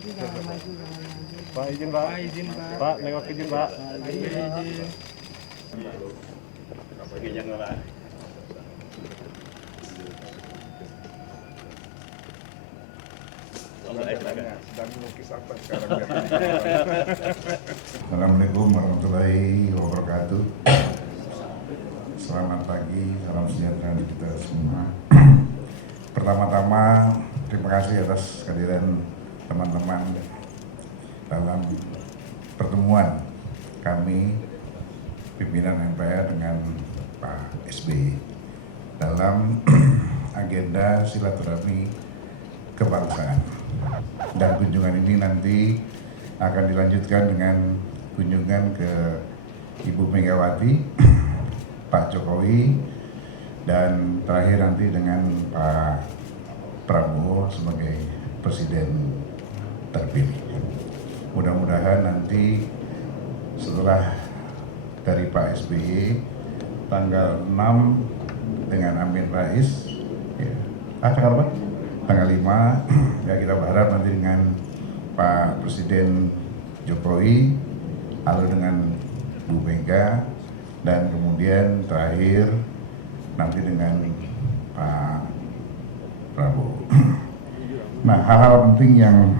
Pak izin Pak. Pak nengok izin Pak. Izin. Sedang melukis apa sekarang? Assalamualaikum warahmatullahi wabarakatuh. Selamat pagi, salam sejahtera untuk kita semua. Pertama-tama terima kasih atas kehadiran teman-teman dalam pertemuan kami pimpinan MPR dengan Pak SBY dalam agenda silaturahmi kebangsaan. Dan kunjungan ini nanti akan dilanjutkan dengan kunjungan ke Ibu Megawati, Pak Jokowi, dan terakhir nanti dengan Pak Prabowo sebagai Presiden terpilih. Mudah-mudahan nanti setelah dari Pak SBY tanggal 6 dengan Amin Rais, ya, tanggal 5 ya, kita berharap nanti dengan Pak Presiden Jokowi, lalu dengan Bu Mega, dan kemudian terakhir nanti dengan Pak Prabowo. Nah, hal-hal penting yang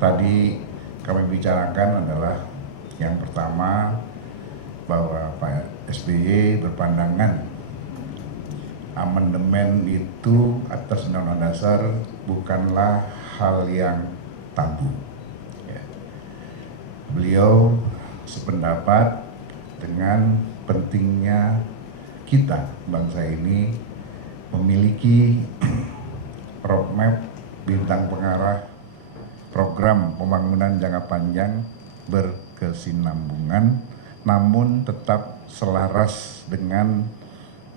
tadi kami bicarakan adalah yang pertama bahwa Pak SBY berpandangan amandemen itu atas Undang-Undang Dasar bukanlah hal yang tabu. Ya. Beliau sependapat dengan pentingnya kita bangsa ini memiliki roadmap bintang pengarah program pembangunan jangka panjang berkesinambungan namun tetap selaras dengan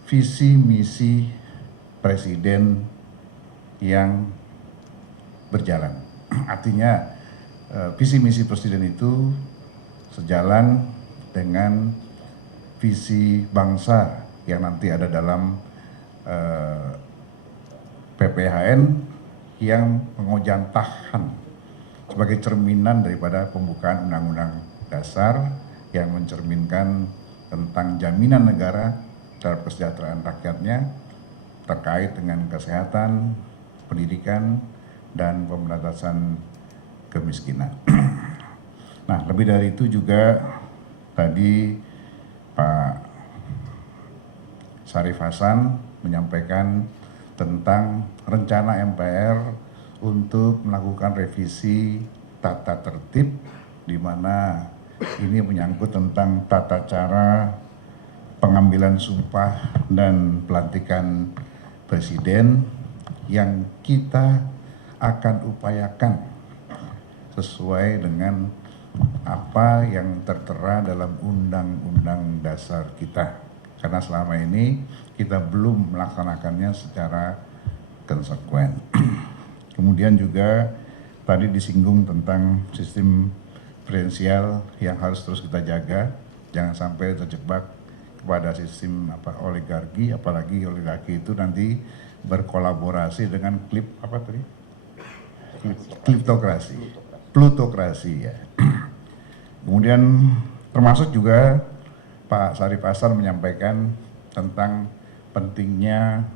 visi misi presiden yang berjalan. Artinya visi misi presiden itu sejalan dengan visi bangsa yang nanti ada dalam PPHN yang mengojantahkan sebagai cerminan daripada pembukaan Undang-Undang Dasar yang mencerminkan tentang jaminan negara terhadap kesejahteraan rakyatnya terkait dengan kesehatan, pendidikan, dan pemberantasan kemiskinan. Nah, lebih dari itu juga tadi Pak Syarif Hasan menyampaikan tentang rencana MPR untuk melakukan revisi tata tertib, di mana ini menyangkut tentang tata cara pengambilan sumpah dan pelantikan presiden yang kita akan upayakan sesuai dengan apa yang tertera dalam Undang-Undang Dasar kita. Karena selama ini kita belum melaksanakannya secara konsekuen. Kemudian juga tadi disinggung tentang sistem presidensial yang harus terus kita jaga, jangan sampai terjebak pada sistem oligarki, apalagi oligarki itu nanti berkolaborasi dengan plutokrasi ya. Kemudian termasuk juga Pak Syarif Hasan menyampaikan tentang pentingnya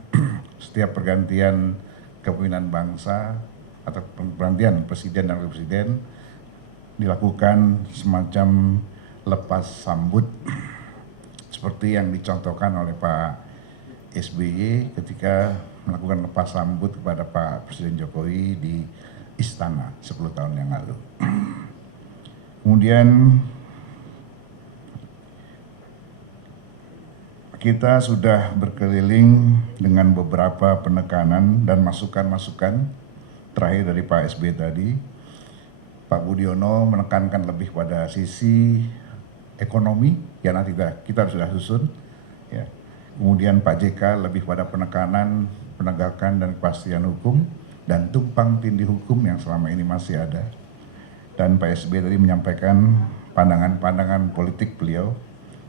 setiap pergantian kepemimpinan bangsa atau pergantian presiden dan wakil presiden dilakukan semacam lepas sambut seperti yang dicontohkan oleh Pak SBY ketika melakukan lepas sambut kepada Pak Presiden Jokowi di Istana 10 tahun yang lalu. Kemudian kita sudah berkeliling dengan beberapa penekanan dan masukan-masukan terakhir dari Pak SBY tadi. Pak Budiono menekankan lebih pada sisi ekonomi yang nanti kita sudah susun. Ya. Kemudian Pak JK lebih pada penekanan, penegakan dan kepastian hukum dan tumpang tindih hukum yang selama ini masih ada. Dan Pak SBY tadi menyampaikan pandangan-pandangan politik beliau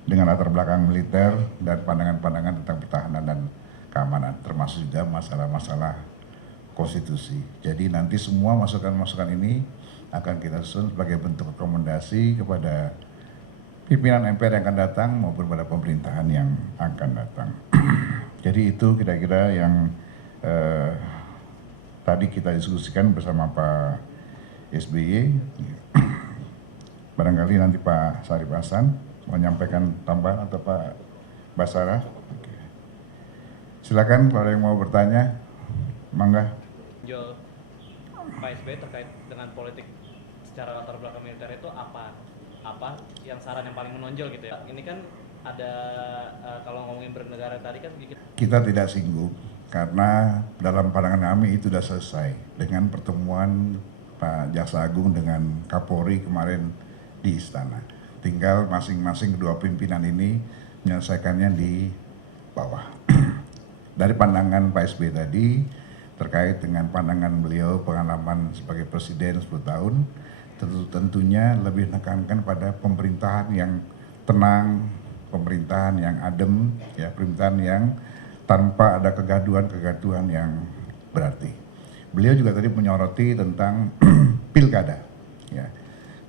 dengan latar belakang militer dan pandangan-pandangan tentang pertahanan dan keamanan, termasuk juga masalah-masalah konstitusi. Jadi nanti semua masukan-masukan ini akan kita susun sebagai bentuk rekomendasi kepada pimpinan MPR yang akan datang maupun pada pemerintahan yang akan datang. Jadi itu kira-kira yang tadi kita diskusikan bersama Pak SBY. Barangkali nanti Pak Syarif Hasan menyampaikan tambahan atau Pak Basara. Oke. Silakan kalau ada yang mau bertanya, mangga. Pak SBY terkait dengan politik secara latar belakang militer itu apa yang saran yang paling menonjol gitu ya? Ini kan ada kalau ngomongin bernegara tadi kan sedikit. Kita tidak singgung karena dalam pandangan kami itu sudah selesai dengan pertemuan Pak Jaksa Agung dengan Kapolri kemarin di istana. Tinggal masing-masing kedua pimpinan ini menyelesaikannya di bawah. Dari pandangan Pak SBY tadi terkait dengan pandangan beliau pengalaman sebagai presiden 10 tahun, tentunya lebih menekankan pada pemerintahan yang tenang, pemerintahan yang adem, ya, pemerintahan yang tanpa ada kegaduhan-kegaduhan yang berarti. Beliau juga tadi menyoroti tentang pilkada, ya,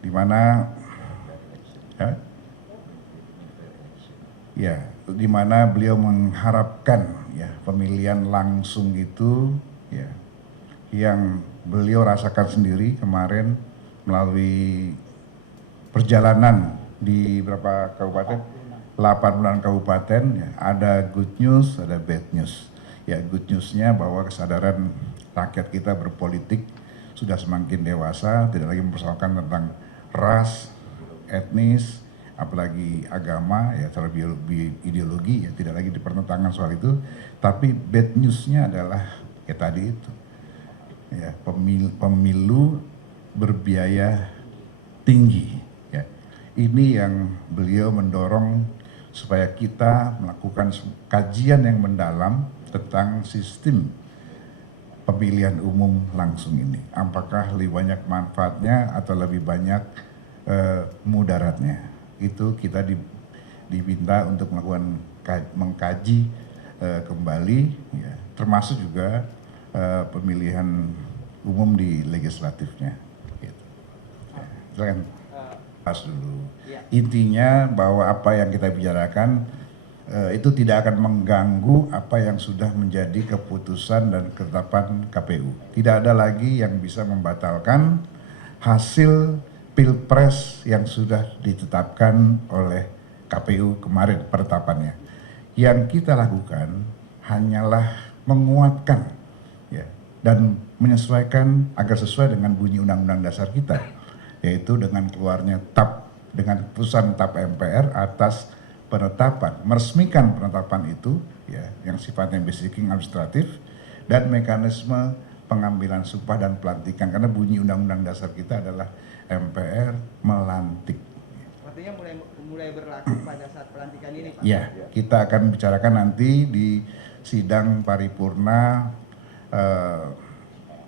di mana di mana beliau mengharapkan ya pemilihan langsung itu ya yang beliau rasakan sendiri kemarin melalui perjalanan di berapa kabupaten? 8 kabupaten, ya, ada good news, ada bad news. Ya, good newsnya bahwa kesadaran rakyat kita berpolitik sudah semakin dewasa, tidak lagi mempersoalkan tentang ras, etnis, apalagi agama, ya secara ideologi, ya tidak lagi dipertentangkan soal itu. Tapi bad newsnya adalah ya tadi itu, ya pemilu berbiaya tinggi. Ya, ini yang beliau mendorong supaya kita melakukan kajian yang mendalam tentang sistem pemilihan umum langsung ini. Apakah lebih banyak manfaatnya atau lebih banyak mudaratnya? Itu kita diminta untuk melakukan mengkaji kembali, ya, termasuk juga pemilihan umum di legislatifnya. Gitu. Ya, silakan. Pas dulu. Intinya bahwa apa yang kita bicarakan itu tidak akan mengganggu apa yang sudah menjadi keputusan dan ketetapan KPU. Tidak ada lagi yang bisa membatalkan hasil Pilpres yang sudah ditetapkan oleh KPU kemarin penetapannya. Yang kita lakukan hanyalah menguatkan, ya, dan menyesuaikan agar sesuai dengan bunyi Undang-Undang Dasar kita, yaitu dengan keluarnya dengan keputusan TAP MPR atas penetapan, meresmikan penetapan itu, ya, yang sifatnya basicing administratif dan mekanisme pengambilan sumpah dan pelantikan, karena bunyi Undang-Undang Dasar kita adalah MPR melantik. Artinya mulai berlaku pada saat pelantikan ini, Pak? Ya, kita akan bicarakan nanti di sidang paripurna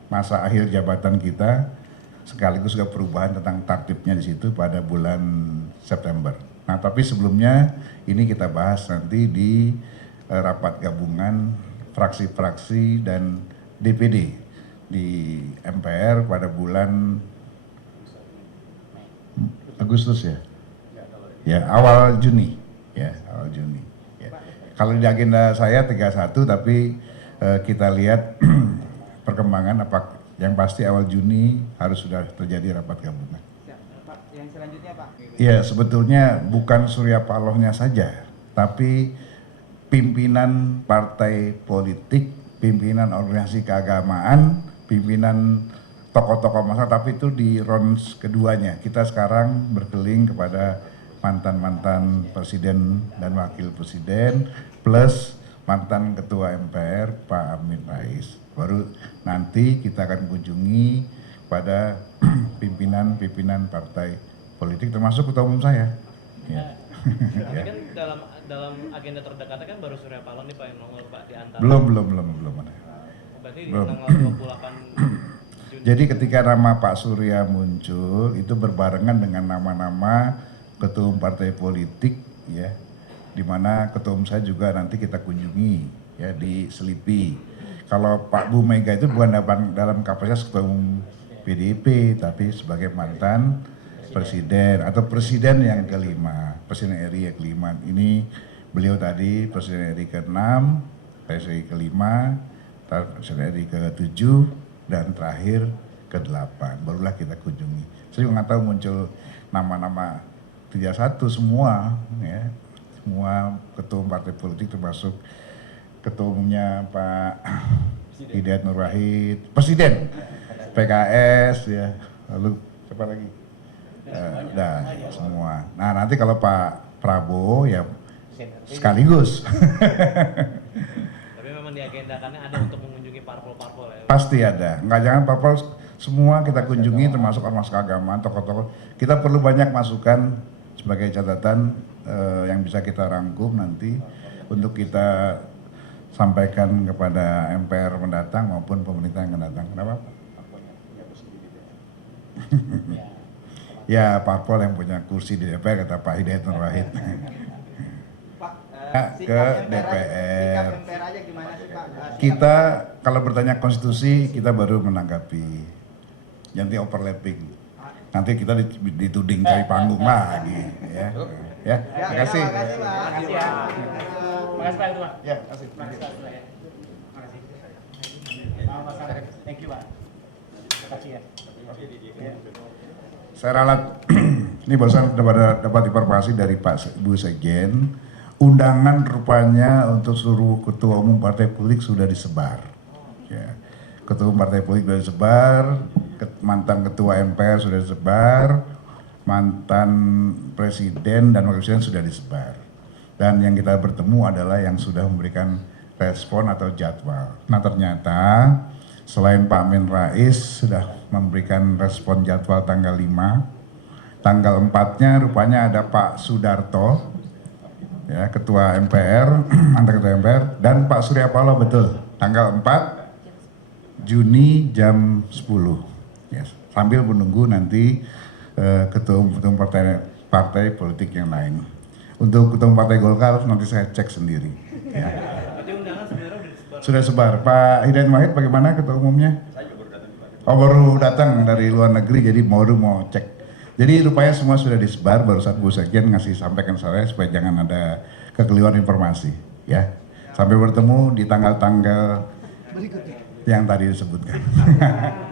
masa akhir jabatan kita, sekaligus juga perubahan tentang tertibnya di situ pada bulan September. Nah, tapi sebelumnya ini kita bahas nanti di rapat gabungan fraksi-fraksi dan DPD di MPR pada bulan Agustus, ya. Ya, awal Juni. Ya, awal Juni. Ya. Kalau di agenda saya 31, tapi kita lihat perkembangan apa yang pasti awal Juni harus sudah terjadi rapat gabungan. Pak, yang selanjutnya, Pak. Ya, sebetulnya bukan Surya Palohnya saja, tapi pimpinan partai politik, pimpinan organisasi keagamaan, pimpinan tokoh-tokoh masyarakat, tapi itu di rounds keduanya. Kita sekarang berkeliling kepada mantan-mantan presiden dan wakil presiden, plus mantan ketua MPR Pak Amin Rais. Baru nanti kita akan kunjungi pada pimpinan-pimpinan partai politik, termasuk ketua umum saya. Ya. Tapi kan dalam agenda terdekatnya kan baru Surya Paloh nih Pak yang nongol, Pak, di antara. Belum ada. Berarti di Belum. tanggal 28 Juni. Jadi ketika nama Pak Surya muncul itu berbarengan dengan nama-nama ketua umum partai politik, ya, di mana ketua umum saya juga nanti kita kunjungi, ya, di Selipi. kalau Pak Bu Mega itu bukan dalam kapasitas ketua umum PDIP, tapi sebagai mantan presiden atau presiden yang kelima, presiden RI yang kelima. Ini beliau tadi presiden RI ke-6, presiden RI ke-5, presiden RI ke-7, dan terakhir ke-8. Barulah kita kunjungi. Saya juga nggak tahu muncul nama-nama 31 semua, ya, semua ketua umum partai politik termasuk ketua umumnya Pak Hidayat Nur Wahid, presiden PKS, ya, lalu siapa lagi? Semua. Nah nanti kalau Pak Prabowo ya sekaligus. Tapi memang diagendakannya ada untuk mengunjungi parpol-parpol ya. Pasti ada, nggak jangan parpol, semua kita kunjungi termasuk ormas keagamaan, tokoh-tokoh. Kita perlu banyak masukan sebagai catatan yang bisa kita rangkum nanti untuk kita sampaikan kepada MPR mendatang maupun pemerintah yang mendatang. Kenapa? Ya parpol yang punya kursi di DPR, kata Pak Hidayat Nur Wahid. Pak, ke DPR. Sikap MPR aja gimana sih Pak? Kita kalau bertanya konstitusi kita baru menanggapi, nanti overlapping, nanti kita dituding cari panggung lagi, ya. Ya, terima kasih. Terima kasih Pak. Makasih ya. Makasih Pak Ketua. Ya, terima kasih. Makasih Pak Ketua ya. Makasih. Thank you Pak. Makasih ya. Saya ralat, ini barusan dapat informasi dari Pak Bu Sekjen, undangan rupanya untuk seluruh ketua umum partai politik sudah disebar. Ya. Ketua umum partai politik sudah disebar, mantan ketua MPR sudah disebar, mantan presiden dan wakil presiden sudah disebar. Dan yang kita bertemu adalah yang sudah memberikan respon atau jadwal. Nah ternyata selain Pak Amin Rais sudah memberikan respon jadwal tanggal 5, tanggal 4-nya rupanya ada Pak Sudarto, ya, Ketua MPR, mantan Ketua MPR, dan Pak Surya Paloh, betul, tanggal 4 Juni jam 10. Yes. Sambil menunggu nanti ketua umum partai politik yang lain. Untuk ketua umum partai Golkar nanti saya cek sendiri. Ya. Berarti undangan sebenarnya udah disebar. Sudah sebar. Pak Hidayat Wahid bagaimana ketua umumnya? Oh baru datang dari luar negeri, jadi baru mau cek. Jadi rupanya semua sudah disebar, barusan Bu Sekjen ngasih sampaikan saya supaya jangan ada kekeliruan informasi. Ya, sampai bertemu di tanggal-tanggal yang tadi disebutkan.